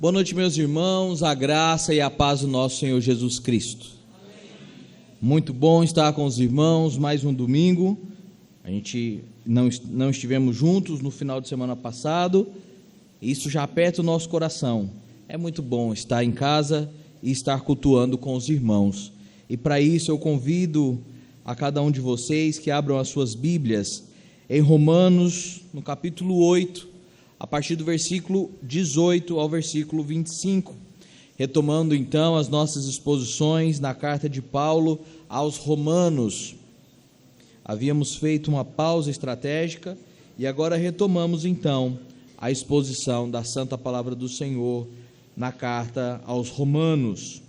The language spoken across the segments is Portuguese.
Boa noite, meus irmãos, a graça e a paz do nosso Senhor Jesus Cristo. Amém. Muito bom estar com os irmãos, mais um domingo. A gente não estivemos juntos no final de semana passado, isso já aperta o nosso coração. É muito bom estar em casa e estar cultuando com os irmãos. E para isso eu convido a cada um de vocês que abram as suas Bíblias em Romanos, no capítulo 8, a partir do versículo 18 ao versículo 25, retomando então as nossas exposições na carta de Paulo aos Romanos. Havíamos feito uma pausa estratégica e agora retomamos então a exposição da Santa Palavra do Senhor na carta aos Romanos.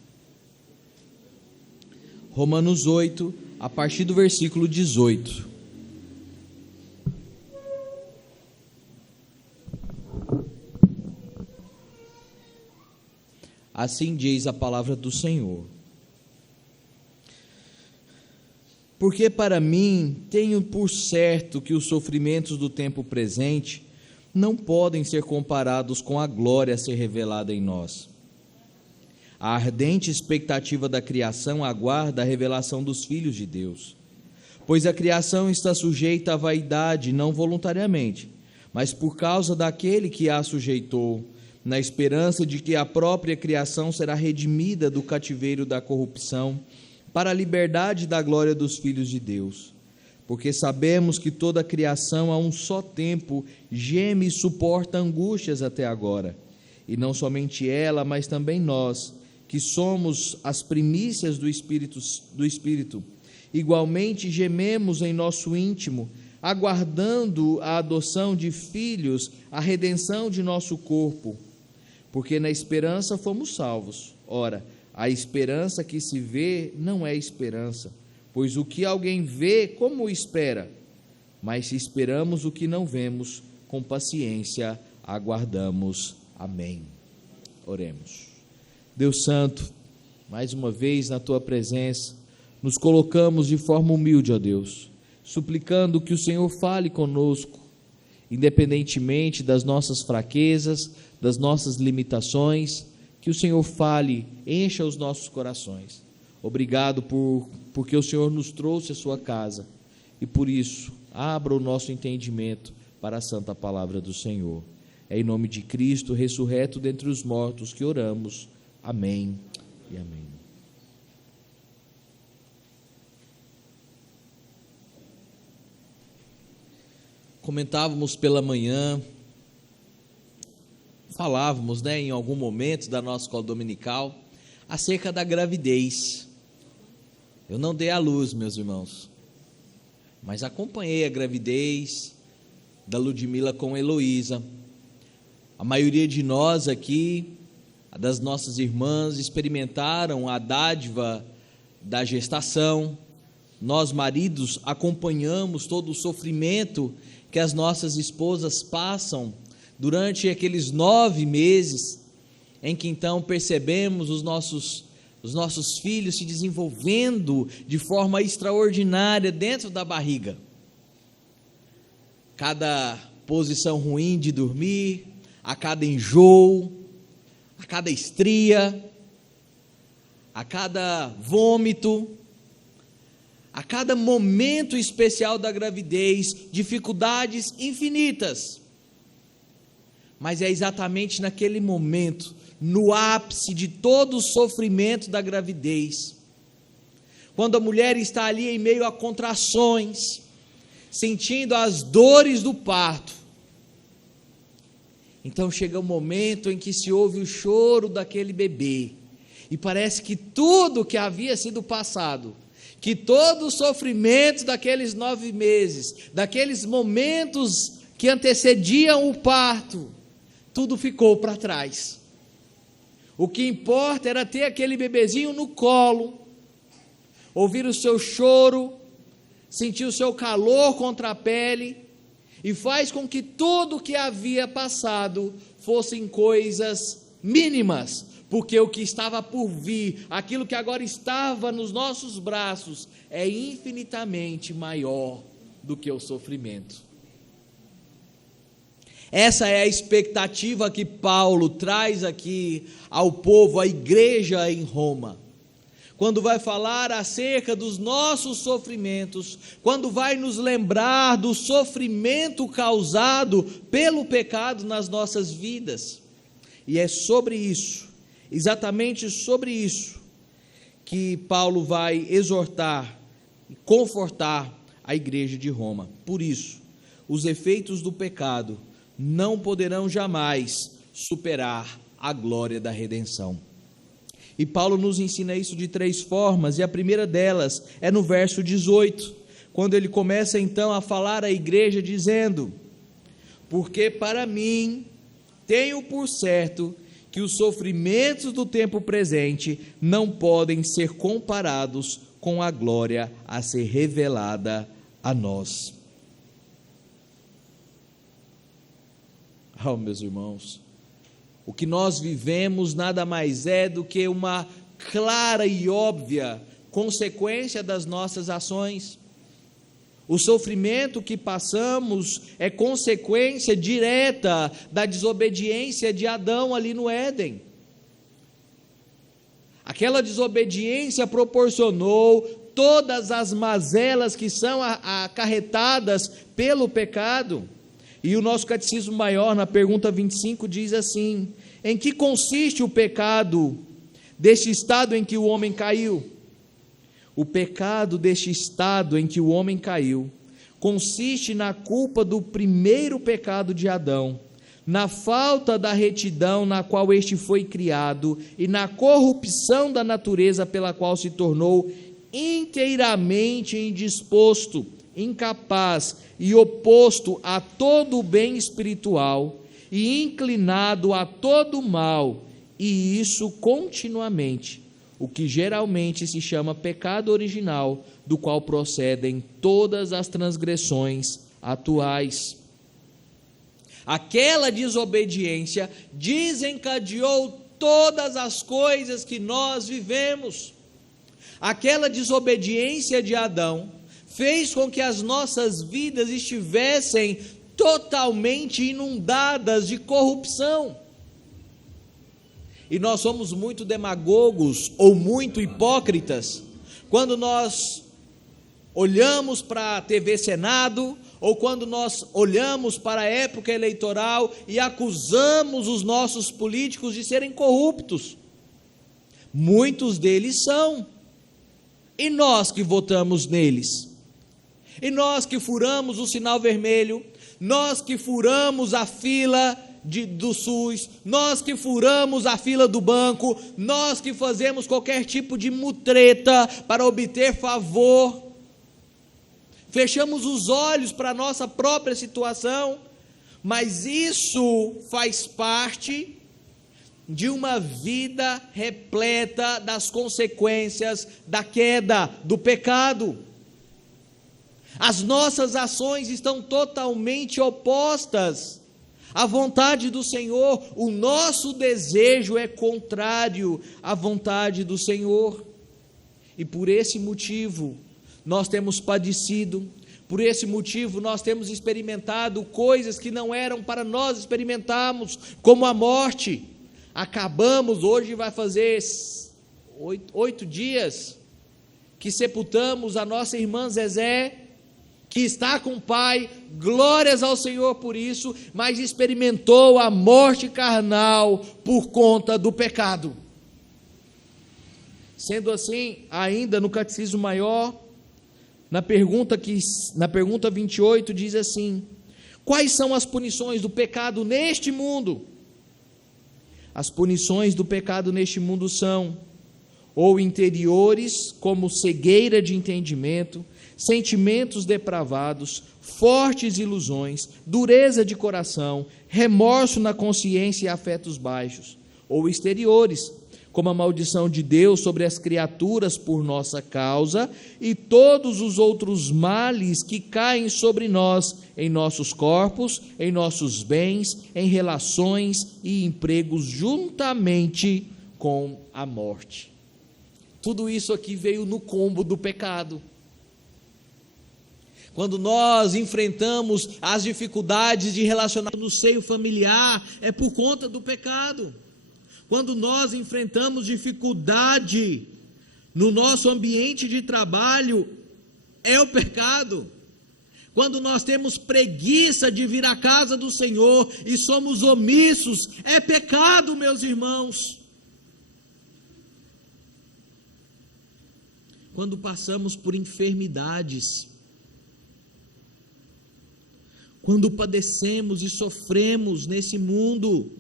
Romanos 8, a partir do versículo 18. Assim diz a palavra do Senhor. Porque para mim tenho por certo que os sofrimentos do tempo presente não podem ser comparados com a glória a ser revelada em nós. A ardente expectativa da criação aguarda a revelação dos filhos de Deus, pois a criação está sujeita à vaidade, não voluntariamente, mas por causa daquele que a sujeitou, na esperança de que a própria criação será redimida do cativeiro da corrupção, para a liberdade da glória dos filhos de Deus. Porque sabemos que toda a criação a um só tempo geme e suporta angústias até agora. E não somente ela, mas também nós, que somos as primícias do Espírito, igualmente gememos em nosso íntimo, aguardando a adoção de filhos, a redenção de nosso corpo. Porque na esperança fomos salvos. Ora, a esperança que se vê não é esperança, pois o que alguém vê, como o espera? Mas se esperamos o que não vemos, com paciência aguardamos. Amém. Oremos. Deus Santo, mais uma vez na Tua presença, nos colocamos de forma humilde, ó Deus, suplicando que o Senhor fale conosco, independentemente das nossas fraquezas, das nossas limitações, que o Senhor fale, encha os nossos corações. Obrigado porque o Senhor nos trouxe a sua casa, e por isso, abra o nosso entendimento para a santa palavra do Senhor. É em nome de Cristo, ressurreto dentre os mortos, que oramos. Amém e amém. Comentávamos pela manhã, falávamos, em algum momento da nossa escola dominical, acerca da gravidez. Eu não dei à luz, meus irmãos, mas acompanhei a gravidez da Ludmila com Heloísa. A maioria de nós aqui, das nossas irmãs, experimentaram a dádiva da gestação. Nós, maridos, acompanhamos todo o sofrimento que as nossas esposas passam durante aqueles 9 meses, em que então percebemos os nossos filhos se desenvolvendo de forma extraordinária dentro da barriga. Cada posição ruim de dormir, a cada enjoo, a cada estria, a cada vômito, a cada momento especial da gravidez, dificuldades infinitas. Mas é exatamente naquele momento, no ápice de todo o sofrimento da gravidez, quando a mulher está ali em meio a contrações, sentindo as dores do parto, então chega o momento em que se ouve o choro daquele bebê, e parece que tudo que havia sido passado, que todo o sofrimento daqueles 9 meses, daqueles momentos que antecediam o parto, tudo ficou para trás. O que importa era ter aquele bebezinho no colo, ouvir o seu choro, sentir o seu calor contra a pele, e faz com que tudo o que havia passado fossem coisas mínimas, porque o que estava por vir, aquilo que agora estava nos nossos braços, é infinitamente maior do que o sofrimento. Essa é a expectativa que Paulo traz aqui ao povo, à igreja em Roma. Quando vai falar acerca dos nossos sofrimentos, quando vai nos lembrar do sofrimento causado pelo pecado nas nossas vidas. E é sobre isso, exatamente sobre isso, que Paulo vai exortar e confortar a igreja de Roma. Por isso, os efeitos do pecado não poderão jamais superar a glória da redenção. E Paulo nos ensina isso de 3 formas, e a primeira delas é no verso 18, quando ele começa então a falar à igreja dizendo: porque para mim tenho por certo que os sofrimentos do tempo presente não podem ser comparados com a glória a ser revelada a nós. Oh, meus irmãos, o que nós vivemos nada mais é do que uma clara e óbvia consequência das nossas ações. O sofrimento que passamos é consequência direta da desobediência de Adão ali no Éden. Aquela desobediência proporcionou todas as mazelas que são acarretadas pelo pecado. E o nosso Catecismo Maior, na pergunta 25, diz assim: em que consiste o pecado deste estado em que o homem caiu? O pecado deste estado em que o homem caiu consiste na culpa do primeiro pecado de Adão, na falta da retidão na qual este foi criado e na corrupção da natureza pela qual se tornou inteiramente indisposto, incapaz e oposto a todo o bem espiritual e inclinado a todo o mal, e isso continuamente, o que geralmente se chama pecado original, do qual procedem todas as transgressões atuais. Aquela desobediência desencadeou todas as coisas que nós vivemos. Aquela desobediência de Adão fez com que as nossas vidas estivessem totalmente inundadas de corrupção. E nós somos muito demagogos ou muito hipócritas quando nós olhamos para a TV Senado ou quando nós olhamos para a época eleitoral e acusamos os nossos políticos de serem corruptos. Muitos deles são. E nós que votamos neles? E nós que furamos o sinal vermelho, nós que furamos a fila do SUS, nós que furamos a fila do banco, nós que fazemos qualquer tipo de mutreta para obter favor, fechamos os olhos para a nossa própria situação, mas isso faz parte de uma vida repleta das consequências da queda, do pecado. As nossas ações estão totalmente opostas à vontade do Senhor. O nosso desejo é contrário à vontade do Senhor. E por esse motivo, nós temos padecido, por esse motivo, nós temos experimentado coisas que não eram para nós experimentarmos, como a morte. Acabamos, hoje vai fazer 8 dias, que sepultamos a nossa irmã Zezé, que está com o Pai, glórias ao Senhor por isso, mas experimentou a morte carnal por conta do pecado. Sendo assim, ainda no Catecismo Maior, na pergunta 28, diz assim: quais são as punições do pecado neste mundo? As punições do pecado neste mundo são ou interiores, como cegueira de entendimento, sentimentos depravados, fortes ilusões, dureza de coração, remorso na consciência e afetos baixos, ou exteriores, como a maldição de Deus sobre as criaturas por nossa causa e todos os outros males que caem sobre nós, em nossos corpos, em nossos bens, em relações e empregos, juntamente com a morte. Tudo isso aqui veio no combo do pecado. Quando nós enfrentamos as dificuldades de relacionamento no seio familiar, é por conta do pecado. Quando nós enfrentamos dificuldade no nosso ambiente de trabalho, é o pecado. Quando nós temos preguiça de vir à casa do Senhor e somos omissos, é pecado, meus irmãos. Quando passamos por enfermidades, quando padecemos e sofremos nesse mundo,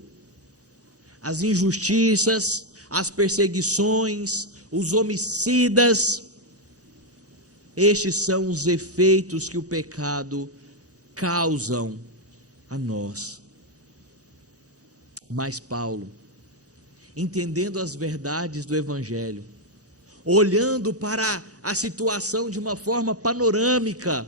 as injustiças, as perseguições, os homicidas, estes são os efeitos que o pecado causam a nós. Mas Paulo, entendendo as verdades do Evangelho, olhando para a situação de uma forma panorâmica,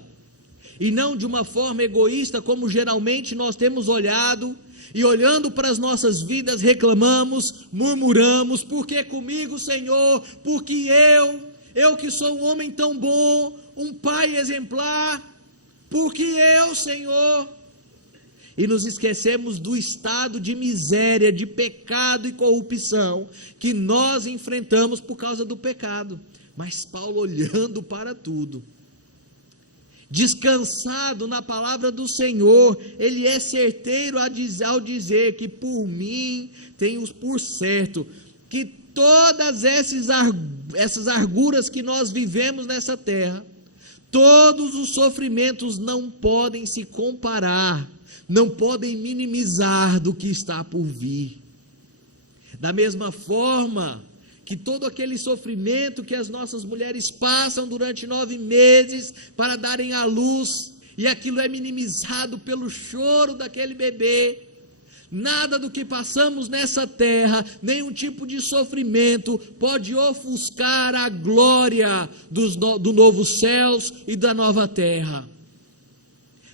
e não de uma forma egoísta, como geralmente nós temos olhado, e olhando para as nossas vidas reclamamos, murmuramos: por que comigo, Senhor? Porque eu que sou um homem tão bom, um pai exemplar, porque eu, Senhor? E nos esquecemos do estado de miséria, de pecado e corrupção que nós enfrentamos por causa do pecado. Mas Paulo, olhando para tudo, descansado na palavra do Senhor, ele é certeiro ao dizer que por mim tenho por certo que todas essas arguras que nós vivemos nessa terra, todos os sofrimentos não podem se comparar, não podem minimizar do que está por vir. Da mesma forma que todo aquele sofrimento que as nossas mulheres passam durante 9 meses para darem à luz, e aquilo é minimizado pelo choro daquele bebê, nada do que passamos nessa terra, nenhum tipo de sofrimento pode ofuscar a glória do novo céus e da nova terra.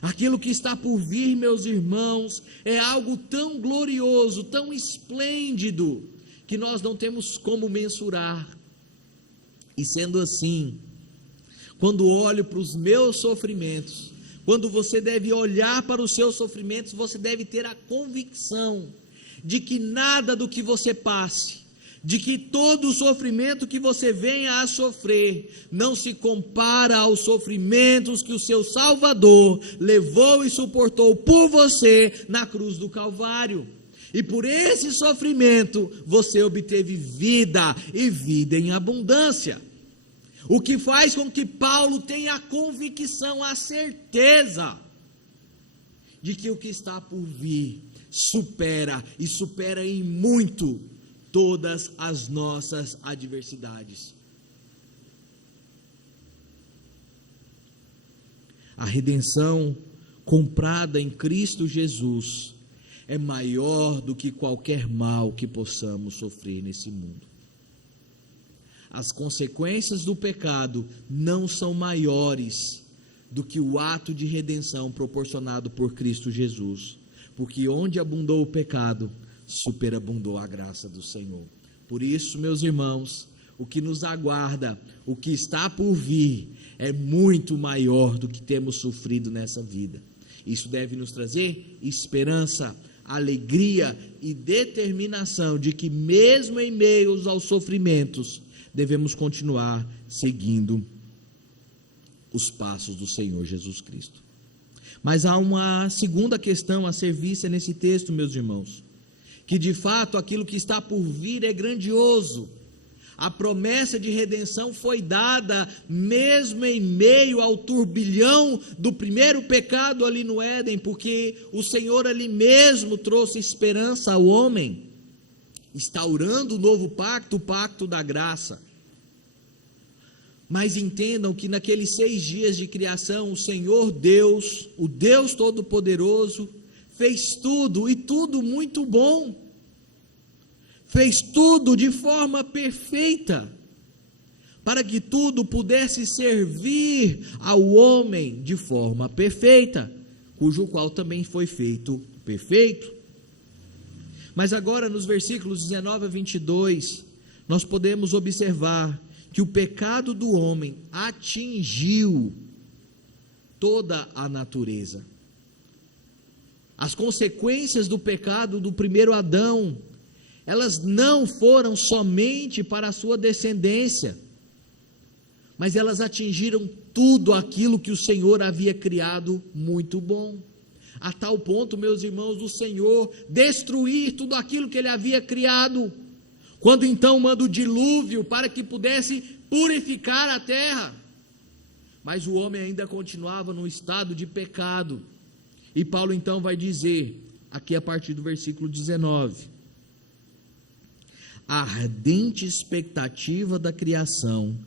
Aquilo que está por vir, meus irmãos, é algo tão glorioso, tão esplêndido, que nós não temos como mensurar. E sendo assim, quando olho para os meus sofrimentos, quando você deve olhar para os seus sofrimentos, você deve ter a convicção de que nada do que você passe, de que todo o sofrimento que você venha a sofrer, não se compara aos sofrimentos que o seu Salvador levou e suportou por você na cruz do Calvário. E por esse sofrimento você obteve vida, e vida em abundância. O que faz com que Paulo tenha a convicção, a certeza de que o que está por vir supera, e supera em muito, todas as nossas adversidades. A redenção comprada em Cristo Jesus é maior do que qualquer mal que possamos sofrer nesse mundo. As consequências do pecado não são maiores do que o ato de redenção proporcionado por Cristo Jesus, porque onde abundou o pecado, superabundou a graça do Senhor. Por isso, meus irmãos, o que nos aguarda, o que está por vir, é muito maior do que temos sofrido nessa vida. Isso deve nos trazer esperança, alegria e determinação de que mesmo em meio aos sofrimentos, devemos continuar seguindo os passos do Senhor Jesus Cristo. Mas há uma segunda questão a ser vista nesse texto, meus irmãos, que de fato aquilo que está por vir é grandioso. A promessa de redenção foi dada mesmo em meio ao turbilhão do primeiro pecado ali no Éden, porque o Senhor ali mesmo trouxe esperança ao homem, instaurando o novo pacto, o pacto da graça. Mas entendam que naqueles 6 dias de criação, o Senhor Deus, o Deus Todo-Poderoso, fez tudo, e tudo muito bom. Fez tudo de forma perfeita, para que tudo pudesse servir ao homem de forma perfeita, cujo qual também foi feito perfeito. Mas agora nos versículos 19 a 22, nós podemos observar que o pecado do homem atingiu toda a natureza. As consequências do pecado do primeiro Adão, elas não foram somente para a sua descendência, mas elas atingiram tudo aquilo que o Senhor havia criado muito bom. A tal ponto, meus irmãos, do Senhor destruir tudo aquilo que Ele havia criado, quando então manda o dilúvio para que pudesse purificar a terra. Mas o homem ainda continuava no estado de pecado. E Paulo então vai dizer, aqui a partir do versículo 19: a ardente expectativa da criação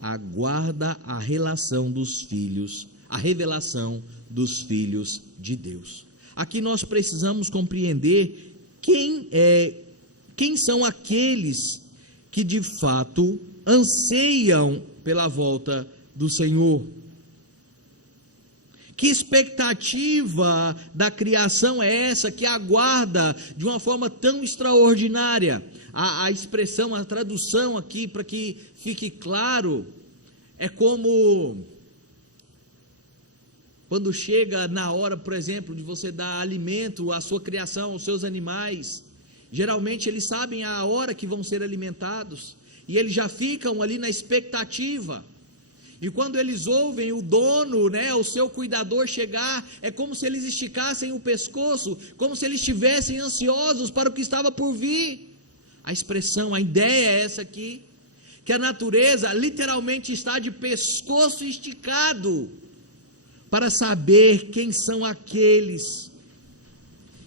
aguarda a revelação dos filhos de Deus. Aqui nós precisamos compreender quem são aqueles que de fato anseiam pela volta do Senhor. Que expectativa da criação é essa que aguarda de uma forma tão extraordinária? A expressão, a tradução aqui, para que fique claro, é como quando chega na hora, por exemplo, de você dar alimento à sua criação, aos seus animais. Geralmente eles sabem a hora que vão ser alimentados, e eles já ficam ali na expectativa. E quando eles ouvem o dono, o seu cuidador chegar, é como se eles esticassem o pescoço, como se eles estivessem ansiosos para o que estava por vir. A expressão, a ideia é essa aqui, que a natureza literalmente está de pescoço esticado, para saber quem são aqueles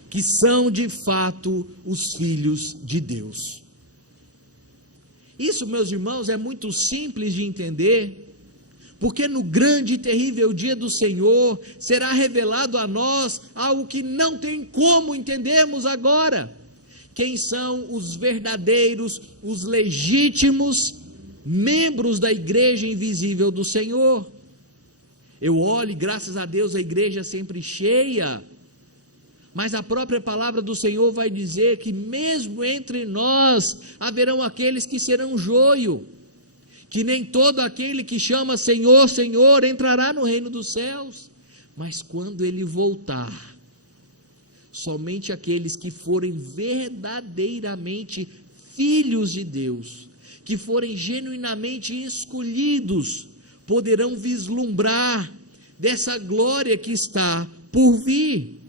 que são de fato os filhos de Deus. Isso, meus irmãos, é muito simples de entender, porque no grande e terrível dia do Senhor, será revelado a nós algo que não tem como entendermos agora. Quem são os verdadeiros, os legítimos membros da igreja invisível do Senhor? Eu olho e graças a Deus a igreja é sempre cheia, mas a própria palavra do Senhor vai dizer que mesmo entre nós haverão aqueles que serão joio, que nem todo aquele que chama Senhor, Senhor entrará no reino dos céus, mas quando Ele voltar, somente aqueles que forem verdadeiramente filhos de Deus, que forem genuinamente escolhidos, poderão vislumbrar dessa glória que está por vir.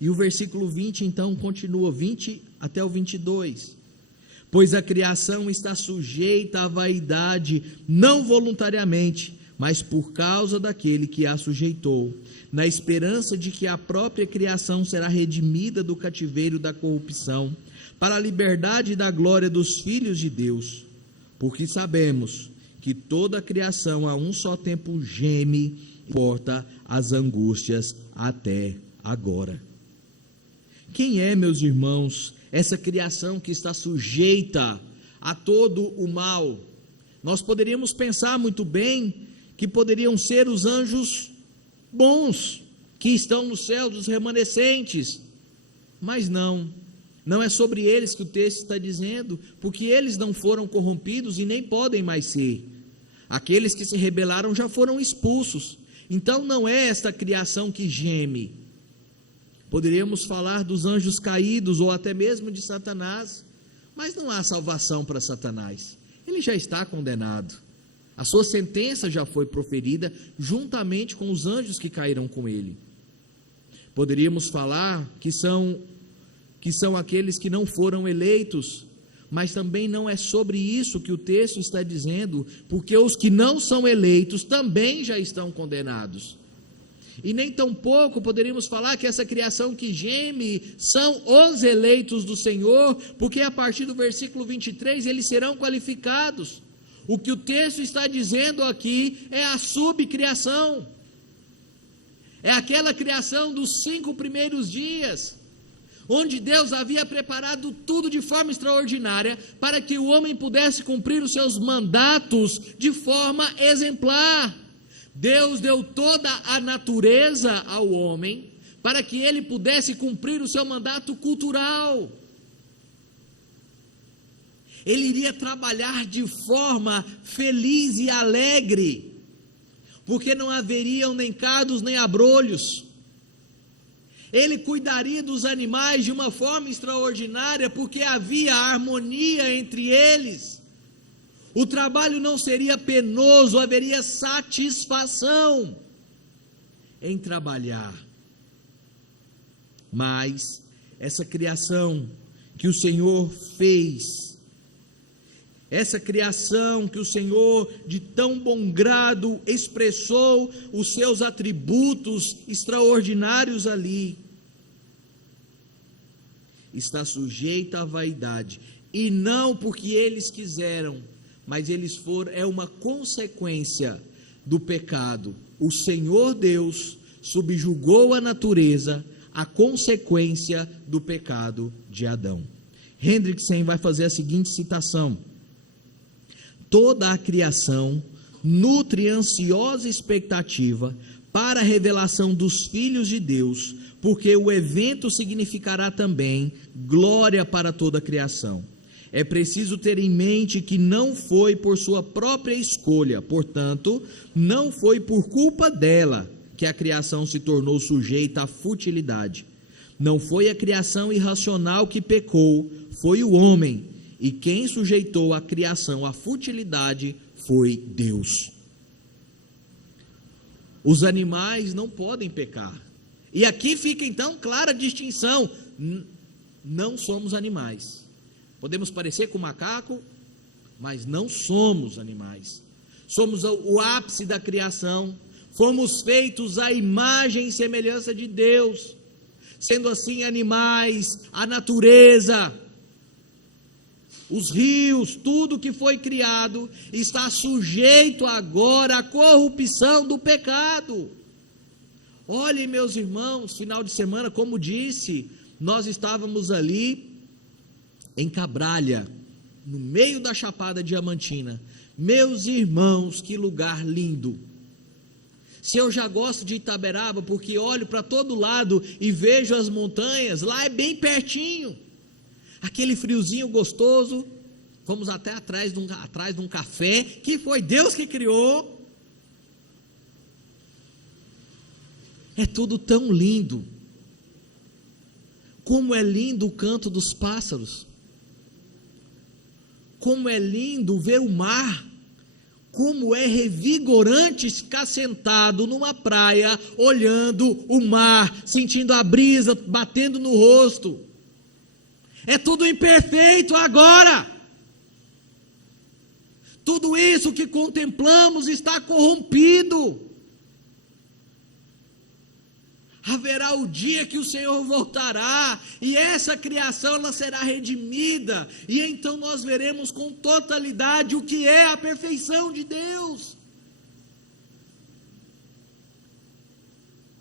E o versículo 20 então continua, 20 até o 22. Pois a criação está sujeita à vaidade, não voluntariamente, mas por causa daquele que a sujeitou, na esperança de que a própria criação será redimida do cativeiro da corrupção, para a liberdade da glória dos filhos de Deus. Porque sabemos que toda a criação a um só tempo geme, porta as angústias até agora. Quem é, meus irmãos, essa criação que está sujeita a todo o mal? Nós poderíamos pensar muito bem que poderiam ser os anjos bons, que estão no céu dos remanescentes, mas não é sobre eles que o texto está dizendo, porque eles não foram corrompidos e nem podem mais ser. Aqueles que se rebelaram já foram expulsos, então não é esta criação que geme. Poderíamos falar dos anjos caídos ou até mesmo de Satanás, mas não há salvação para Satanás, ele já está condenado, a sua sentença já foi proferida juntamente com os anjos que caíram com ele. Poderíamos falar que são aqueles que não foram eleitos, mas também não é sobre isso que o texto está dizendo, porque os que não são eleitos também já estão condenados. E nem tampouco poderíamos falar que essa criação que geme são os eleitos do Senhor, porque a partir do versículo 23 eles serão qualificados. O que o texto está dizendo aqui é a subcriação, é aquela criação dos 5 primeiros dias, onde Deus havia preparado tudo de forma extraordinária, para que o homem pudesse cumprir os seus mandatos de forma exemplar. Deus deu toda a natureza ao homem, para que ele pudesse cumprir o seu mandato cultural. Ele iria trabalhar de forma feliz e alegre, porque não haveriam nem cardos nem abrolhos. Ele cuidaria dos animais de uma forma extraordinária, porque havia harmonia entre eles. O trabalho não seria penoso, haveria satisfação em trabalhar. Mas essa criação que o Senhor fez, essa criação que o Senhor de tão bom grado expressou os seus atributos extraordinários ali, está sujeita à vaidade, e não porque eles quiseram, mas é uma consequência do pecado. O Senhor Deus subjugou a natureza, a consequência do pecado de Adão. Hendrickson vai fazer a seguinte citação: toda a criação nutre ansiosa expectativa para a revelação dos filhos de Deus, porque o evento significará também glória para toda a criação. É preciso ter em mente que não foi por sua própria escolha, portanto, não foi por culpa dela que a criação se tornou sujeita à futilidade. Não foi a criação irracional que pecou, foi o homem, e quem sujeitou a criação à futilidade foi Deus. Os animais não podem pecar. E aqui fica então clara a distinção: não somos animais. Podemos parecer com macaco, mas não somos animais. Somos o ápice da criação. Fomos feitos à imagem e semelhança de Deus. Sendo assim, animais, a natureza, os rios, tudo que foi criado está sujeito agora à corrupção do pecado. Olhem, meus irmãos, final de semana, como disse, nós estávamos ali em Cabralha, no meio da Chapada Diamantina. Meus irmãos, que lugar lindo! Se eu já gosto de Itaberaba, porque olho para todo lado e vejo as montanhas, lá é bem pertinho. Aquele friozinho gostoso, fomos até atrás de um café, que foi Deus que criou. É tudo tão lindo. Como é lindo o canto dos pássaros. Como é lindo ver o mar. Como é revigorante ficar sentado numa praia, olhando o mar, sentindo a brisa batendo no rosto. É tudo imperfeito agora. Tudo isso que contemplamos está corrompido. Haverá o dia que o Senhor voltará, e essa criação ela será redimida, e então nós veremos com totalidade o que é a perfeição de Deus.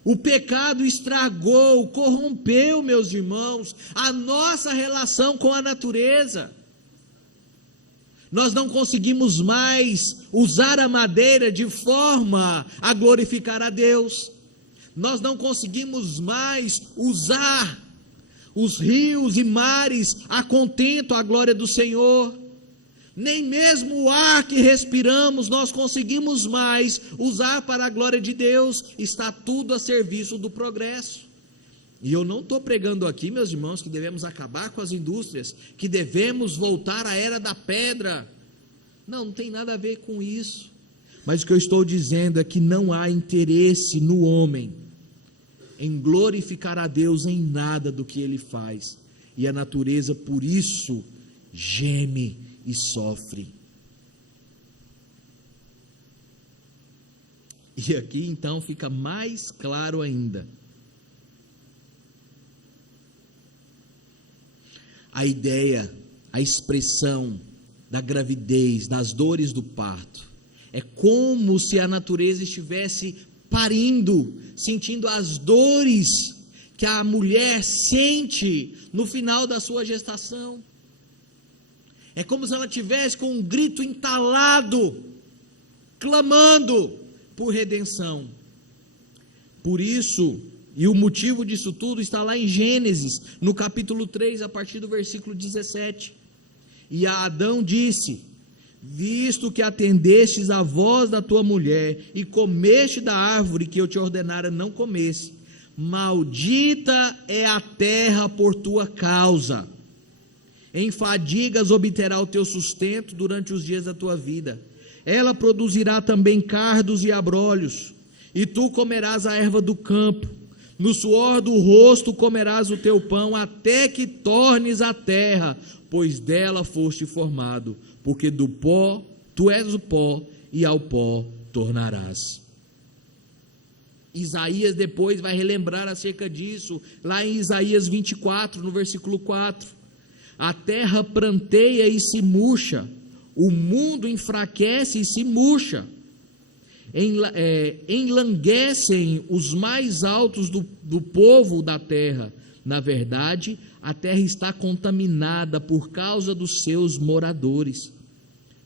O pecado estragou, corrompeu, meus irmãos, a nossa relação com a natureza. Nós não conseguimos mais usar a madeira de forma a glorificar a Deus. Nós não conseguimos mais usar os rios e mares a contento à glória do Senhor. Nem mesmo o ar que respiramos nós conseguimos mais usar para a glória de Deus. Está tudo a serviço do progresso. E eu não estou pregando aqui, meus irmãos, que devemos acabar com as indústrias, que devemos voltar à era da pedra. Não tem nada a ver com isso. Mas o que eu estou dizendo é que não há interesse no homem em glorificar a Deus em nada do que ele faz, e a natureza por isso geme e sofre. E aqui então fica mais claro ainda a ideia, a expressão da gravidez, das dores do parto. É como se a natureza estivesse parindo, sentindo as dores que a mulher sente no final da sua gestação. É como se ela tivesse com um grito entalado, clamando por redenção. Por isso, e o motivo disso tudo está lá em Gênesis, no capítulo 3, a partir do versículo 17. E a Adão disse: visto que atendestes à voz da tua mulher e comeste da árvore que eu te ordenara não comesse, maldita é a terra por tua causa. Em fadigas obterá o teu sustento durante os dias da tua vida. Ela produzirá também cardos e abrolhos, e tu comerás a erva do campo. No suor do rosto comerás o teu pão, até que tornes a terra, pois dela foste formado, porque do pó, tu és o pó, e ao pó tornarás. Isaías depois vai relembrar acerca disso, lá em Isaías 24, no versículo 4. A terra pranteia e se murcha, o mundo enfraquece e se murcha. Enlanguecem os mais altos do povo da terra. Na verdade, a terra está contaminada por causa dos seus moradores,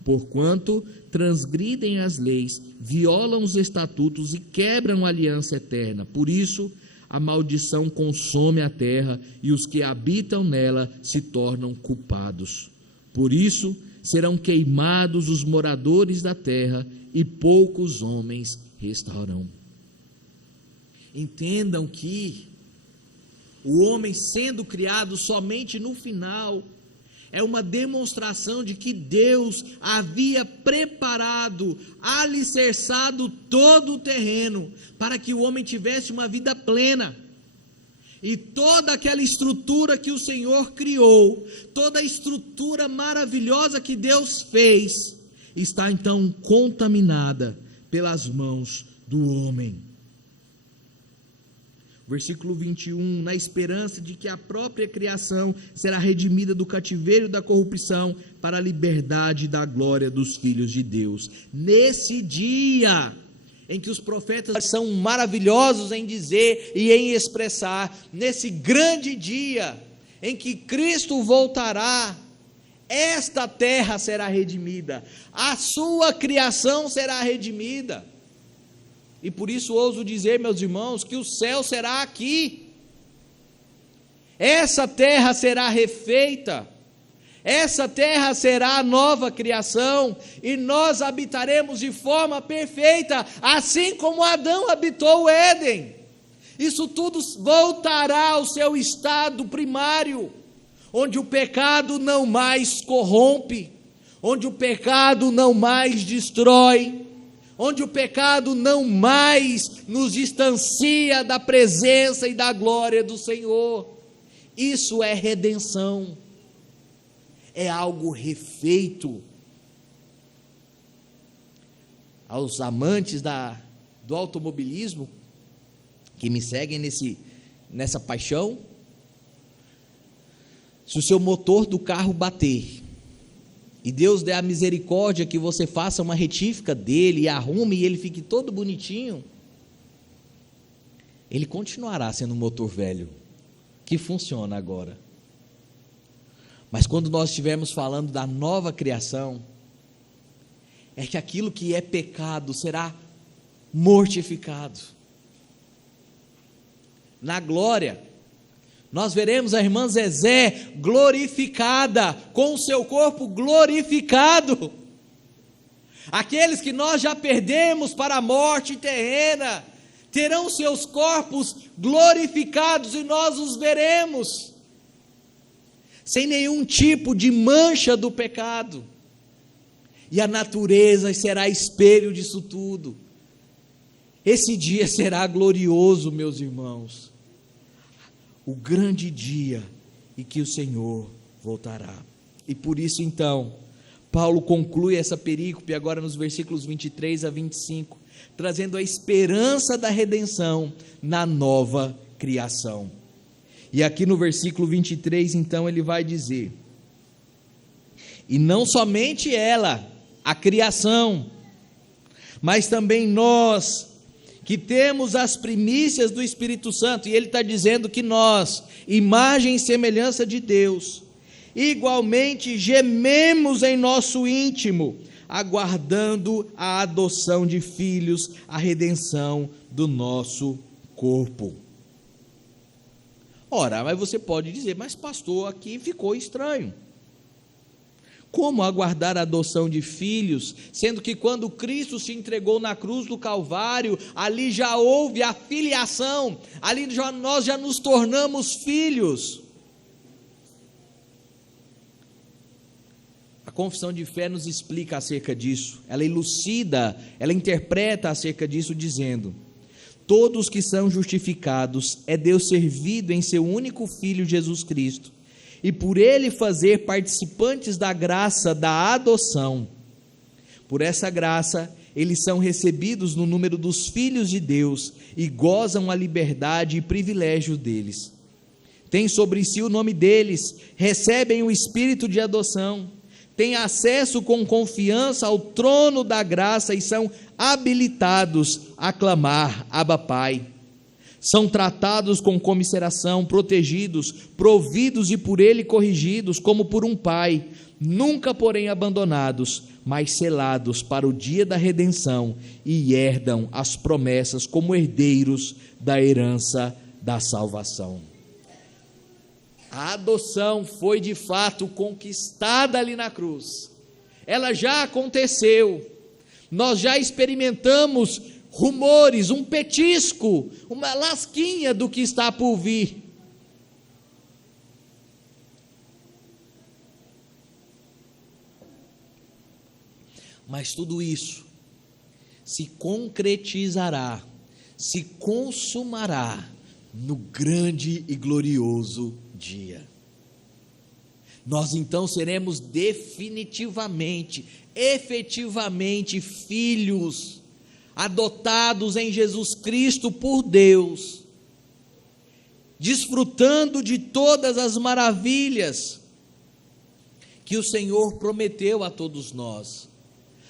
porquanto transgridem as leis, violam os estatutos e quebram a aliança eterna. Por isso, a maldição consome a terra e os que habitam nela se tornam culpados. Por isso, serão queimados os moradores da terra e poucos homens restarão. Entendam que o homem sendo criado somente no final é uma demonstração de que Deus havia preparado, alicerçado todo o terreno para que o homem tivesse uma vida plena. E toda aquela estrutura que o Senhor criou, toda a estrutura maravilhosa que Deus fez, está então contaminada pelas mãos do homem. Versículo 21, na esperança de que a própria criação será redimida do cativeiro da corrupção para a liberdade da glória dos filhos de Deus. Nesse dia em que os profetas são maravilhosos em dizer e em expressar, nesse grande dia em que Cristo voltará, esta terra será redimida, a sua criação será redimida. E por isso ouso dizer, meus irmãos, que o céu será aqui. Essa terra será refeita. Essa terra será a nova criação. E nós habitaremos de forma perfeita, assim como Adão habitou o Éden. Isso tudo voltará ao seu estado primário, onde o pecado não mais corrompe, onde o pecado não mais destrói, onde o pecado não mais nos distancia da presença e da glória do Senhor. Isso é redenção, é algo refeito. Aos amantes do automobilismo, que me seguem nessa paixão, se o seu motor do carro bater, e Deus der a misericórdia que você faça uma retífica dele, e arrume, e ele fique todo bonitinho, ele continuará sendo um motor velho, que funciona agora. Mas quando nós estivermos falando da nova criação, é que aquilo que é pecado será mortificado. Na glória, nós veremos a irmã Zezé glorificada, com o seu corpo glorificado. Aqueles que nós já perdemos para a morte terrena, terão seus corpos glorificados e nós os veremos, sem nenhum tipo de mancha do pecado. E a natureza será espelho disso tudo. Esse dia será glorioso, meus irmãos. O grande dia em que o Senhor voltará. E por isso então, Paulo conclui essa perícope agora nos versículos 23 a 25, trazendo a esperança da redenção na nova criação. E aqui no versículo 23 então ele vai dizer: e não somente ela, a criação, mas também nós, que temos as primícias do Espírito Santo. E ele está dizendo que nós, imagem e semelhança de Deus, igualmente gememos em nosso íntimo, aguardando a adoção de filhos, a redenção do nosso corpo. Ora, mas você pode dizer, mas pastor, aqui ficou estranho. Como aguardar a adoção de filhos, sendo que quando Cristo se entregou na cruz do Calvário, ali já houve a filiação, ali nós já nos tornamos filhos. A confissão de fé nos explica acerca disso, ela elucida, ela interpreta acerca disso dizendo: todos que são justificados é Deus servido em seu único Filho Jesus Cristo, e por ele fazer participantes da graça da adoção. Por essa graça, eles são recebidos no número dos filhos de Deus e gozam a liberdade e privilégio deles. Têm sobre si o nome deles, recebem o espírito de adoção, têm acesso com confiança ao trono da graça e são habilitados a clamar: Abba, Pai. São tratados com comiseração, protegidos, providos e por ele corrigidos, como por um pai, nunca porém abandonados, mas selados para o dia da redenção, e herdam as promessas como herdeiros da herança da salvação. A adoção foi de fato conquistada ali na cruz, ela já aconteceu, nós já experimentamos rumores, um petisco, uma lasquinha do que está por vir. Mas tudo isso se concretizará, se consumará no grande e glorioso dia. Nós então seremos definitivamente, efetivamente filhos, adotados em Jesus Cristo por Deus, desfrutando de todas as maravilhas que o Senhor prometeu a todos nós.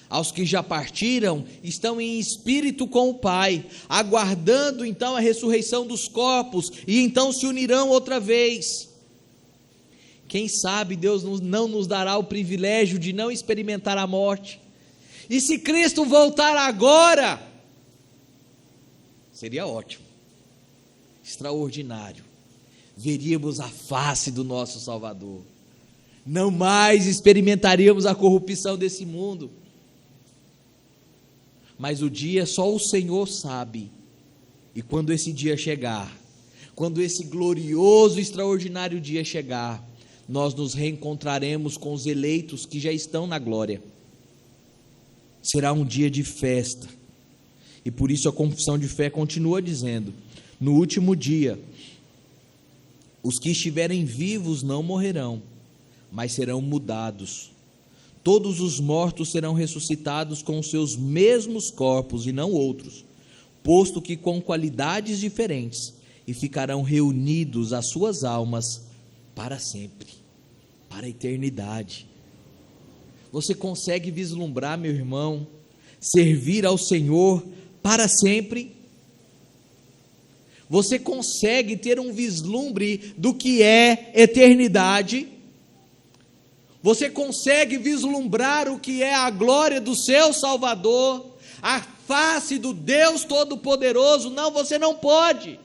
Aos que já partiram, estão em espírito com o Pai, aguardando então a ressurreição dos corpos, e então se unirão outra vez. Quem sabe Deus não nos dará o privilégio de não experimentar a morte. E se Cristo voltar agora, seria ótimo, extraordinário, veríamos a face do nosso Salvador, não mais experimentaríamos a corrupção desse mundo. Mas o dia só o Senhor sabe, e quando esse dia chegar, quando esse glorioso, extraordinário dia chegar, nós nos reencontraremos com os eleitos que já estão na glória. Será um dia de festa, e por isso a confissão de fé continua dizendo: no último dia, os que estiverem vivos não morrerão, mas serão mudados. Todos os mortos serão ressuscitados com os seus mesmos corpos e não outros, posto que com qualidades diferentes, e ficarão reunidos as suas almas para sempre, para a eternidade. Você consegue vislumbrar, meu irmão, servir ao Senhor para sempre? Você consegue ter um vislumbre do que é eternidade? Você consegue vislumbrar o que é a glória do seu Salvador, a face do Deus Todo-Poderoso? Não, você não pode,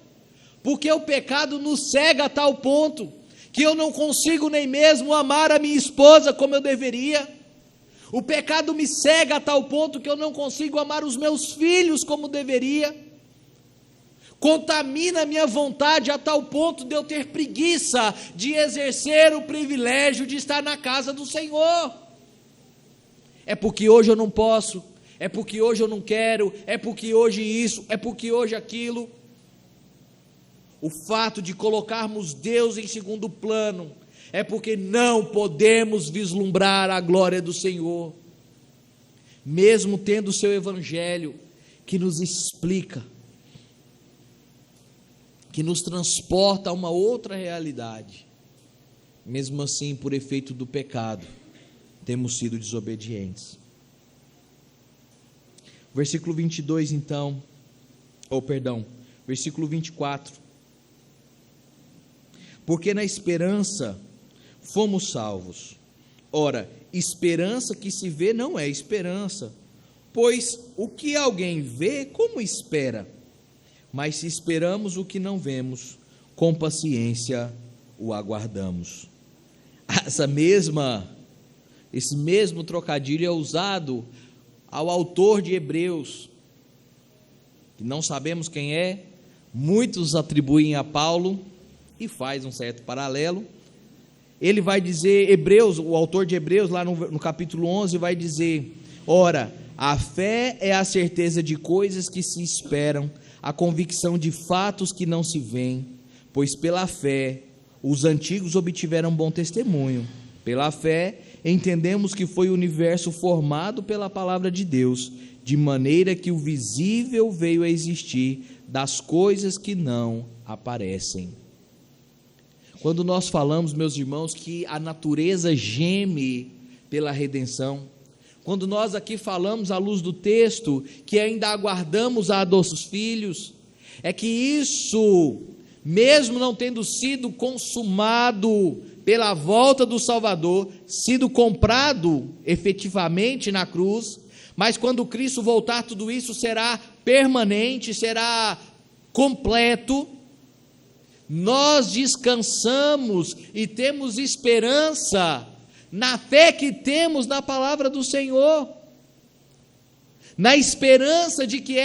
porque o pecado nos cega a tal ponto, que eu não consigo nem mesmo amar a minha esposa como eu deveria. O pecado me cega a tal ponto que eu não consigo amar os meus filhos como deveria. Contamina a minha vontade a tal ponto de eu ter preguiça de exercer o privilégio de estar na casa do Senhor. É porque hoje eu não posso, é porque hoje eu não quero, é porque hoje isso, é porque hoje aquilo. O fato de colocarmos Deus em segundo plano é porque não podemos vislumbrar a glória do Senhor, mesmo tendo o seu evangelho que nos explica, que nos transporta a uma outra realidade. Mesmo assim, por efeito do pecado, temos sido desobedientes. Versículo 22 então, versículo 24. Porque na esperança fomos salvos. Ora, esperança que se vê não é esperança, pois o que alguém vê, como espera? Mas se esperamos o que não vemos, com paciência o aguardamos. Essa mesma Esse mesmo trocadilho é usado ao autor de Hebreus, que não sabemos quem é, muitos atribuem a Paulo, e faz um certo paralelo. Ele vai dizer, o autor de Hebreus, lá no capítulo 11, vai dizer: ora, a fé é a certeza de coisas que se esperam, a convicção de fatos que não se veem, pois pela fé os antigos obtiveram bom testemunho. Pela fé entendemos que foi o universo formado pela palavra de Deus, de maneira que o visível veio a existir das coisas que não aparecem. Quando nós falamos, meus irmãos, que a natureza geme pela redenção, quando nós aqui falamos à luz do texto que ainda aguardamos a adoção dos filhos, é que isso, mesmo não tendo sido consumado pela volta do Salvador, sido comprado efetivamente na cruz, mas quando Cristo voltar, tudo isso será permanente, será completo. Nós descansamos e temos esperança na fé que temos na palavra do Senhor, na esperança de que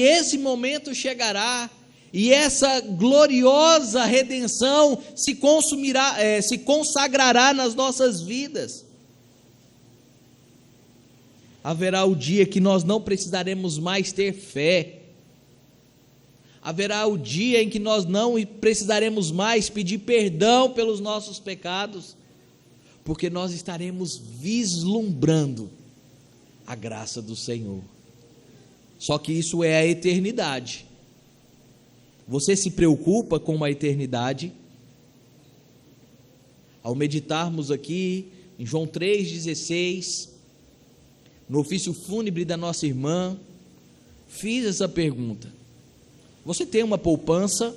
esse momento chegará e essa gloriosa redenção se consagrará nas nossas vidas. Haverá o dia que nós não precisaremos mais ter fé. Haverá o dia em que nós não precisaremos mais pedir perdão pelos nossos pecados, porque nós estaremos vislumbrando a graça do Senhor. Só que isso é a eternidade. Você se preocupa com a eternidade? Ao meditarmos aqui em João 3,16, no ofício fúnebre da nossa irmã, fiz essa pergunta: você tem uma poupança?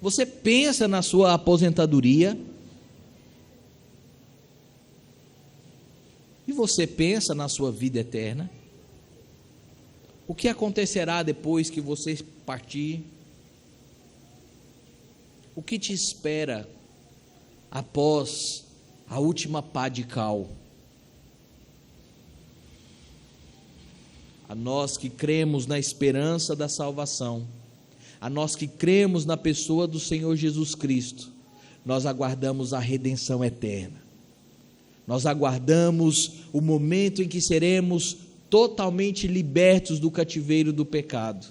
Você pensa na sua aposentadoria? E você pensa na sua vida eterna? O que acontecerá depois que você partir? O que te espera após a última pá de cal? A nós que cremos na esperança da salvação, a nós que cremos na pessoa do Senhor Jesus Cristo, nós aguardamos a redenção eterna. Nós aguardamos o momento em que seremos totalmente libertos do cativeiro do pecado.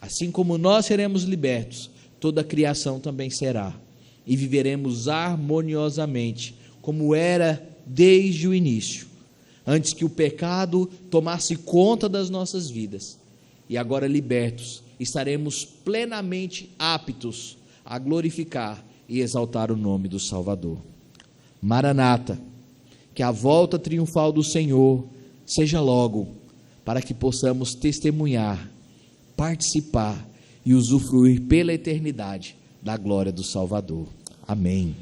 Assim como nós seremos libertos, toda a criação também será, e viveremos harmoniosamente, como era desde o início, antes que o pecado tomasse conta das nossas vidas. E agora libertos, estaremos plenamente aptos a glorificar e exaltar o nome do Salvador. Maranata, que a volta triunfal do Senhor seja logo, para que possamos testemunhar, participar e usufruir pela eternidade da glória do Salvador. Amém.